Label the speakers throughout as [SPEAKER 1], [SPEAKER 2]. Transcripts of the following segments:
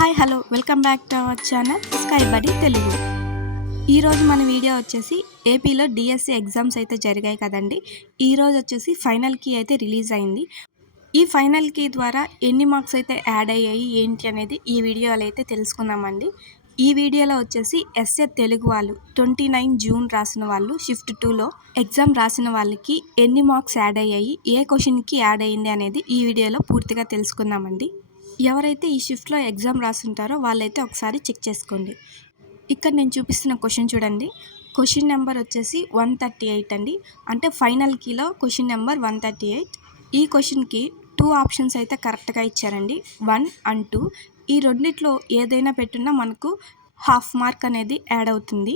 [SPEAKER 1] Hi hello. Welcome back to our channel sky బడి తెలుగు. ఈరోజు మన వీడియో వచ్చేసి ఏపీలో డిఎస్సి ఎగ్జామ్స్ అయితే జరిగాయి కదండి. ఈరోజు వచ్చేసి ఫైనల్ కీ అయితే రిలీజ్ అయింది. ఈ ఫైనల్ కీ ద్వారా ఎన్ని మార్క్స్ అయితే యాడ్ అయ్యాయి ఏంటి అనేది ఈ వీడియోలో అయితే తెలుసుకుందామండి. ఈ వీడియోలో వచ్చేసి ఎస్ఏ తెలుగు వాళ్ళు ట్వంటీ నైన్ జూన్ రాసిన వాళ్ళు షిఫ్ట్ టూలో ఎగ్జామ్ రాసిన వాళ్ళకి ఎన్ని మార్క్స్ యాడ్ అయ్యాయి ఏ క్వశ్చన్కి యాడ్ అయ్యింది అనేది ఈ వీడియోలో పూర్తిగా తెలుసుకుందామండి. ఎవరైతే ఈ షిఫ్ట్లో ఎగ్జామ్ రాసుంటారో వాళ్ళైతే ఒకసారి చెక్ చేసుకోండి. ఇక్కడ నేను చూపిస్తున్న క్వశ్చన్ చూడండి. క్వశ్చన్ నెంబర్ వచ్చేసి వన్ థర్టీ ఎయిట్ అండి. అంటే final కీలో question number one thirty eight. ఈ క్వశ్చన్కి టూ ఆప్షన్స్ అయితే కరెక్ట్గా ఇచ్చారండి. One and two. ఈ రెండిట్లో ఏదైనా పెట్టున్నా మనకు హాఫ్ మార్క్ అనేది యాడ్ అవుతుంది.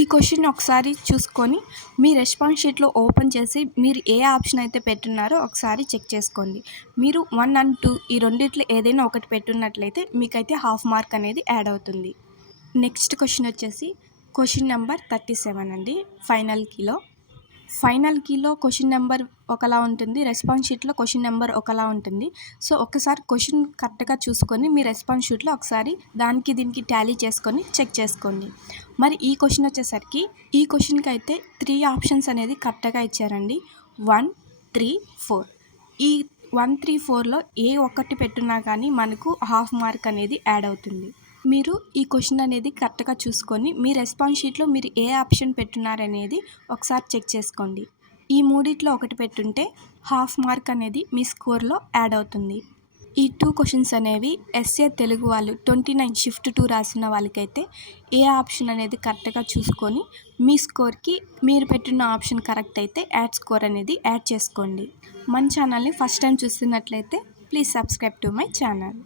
[SPEAKER 1] ఈ క్వశ్చన్ ఒకసారి చూసుకొని మీ రెస్పాన్స్ షీట్లో ఓపెన్ చేసి మీరు ఏ ఆప్షన్ అయితే పెట్టున్నారో ఒకసారి చెక్ చేసుకోండి. మీరు వన్ అండ్ టూ ఈ రెండిట్లో ఏదైనా ఒకటి పెట్టున్నట్లయితే మీకైతే హాఫ్ మార్క్ అనేది యాడ్ అవుతుంది. నెక్స్ట్ క్వశ్చన్ వచ్చేసి క్వశ్చన్ నెంబర్ థర్టీ సెవెన్ అండి ఫైనల్ కీలో ఫైనల్ కీలో క్వశ్చన్ నెంబర్ ఒకలా ఉంటుంది రెస్పాన్స్ షీట్లో క్వశ్చన్ నెంబర్ ఒకలా ఉంటుంది. సో ఒకసారి క్వశ్చన్ కరెక్ట్గా చూసుకొని మీ రెస్పాన్స్ షీట్లో ఒకసారి దానికి దీనికి టాలీ చేసుకొని చెక్ చేసుకోండి. మరి ఈ క్వశ్చన్ వచ్చేసరికి ఈ క్వశ్చన్కి అయితే త్రీ ఆప్షన్స్ అనేది కరెక్ట్గా ఇచ్చారండి. One three four. ఈ వన్ త్రీ ఫోర్లో ఏ ఒక్కటి పెట్టున్నా కానీ మనకు హాఫ్ మార్క్ అనేది యాడ్ అవుతుంది. మీరు ఈ క్వశ్చన్ అనేది కరెక్ట్గా చూసుకొని మీ రెస్పాన్స్ షీట్లో మీరు ఏ ఆప్షన్ పెట్టున్నారనేది ఒకసారి చెక్ చేసుకోండి. ఈ మూడిట్లో ఒకటి పెట్టుంటే హాఫ్ మార్క్ అనేది మీ స్కోర్లో యాడ్ అవుతుంది. ఈ టూ క్వశ్చన్స్ అనేవి ఎస్ఏ తెలుగు వాళ్ళు ట్వంటీ నైన్ షిఫ్ట్ టూ రాసిన వాళ్ళకైతే ఏ ఆప్షన్ అనేది కరెక్ట్గా చూసుకొని మీ స్కోర్కి మీరు పెట్టిన ఆప్షన్ కరెక్ట్ అయితే యాడ్ స్కోర్ అనేది యాడ్ చేసుకోండి. మన ఛానల్ని ఫస్ట్ టైం చూస్తున్నట్లయితే please subscribe to my channel.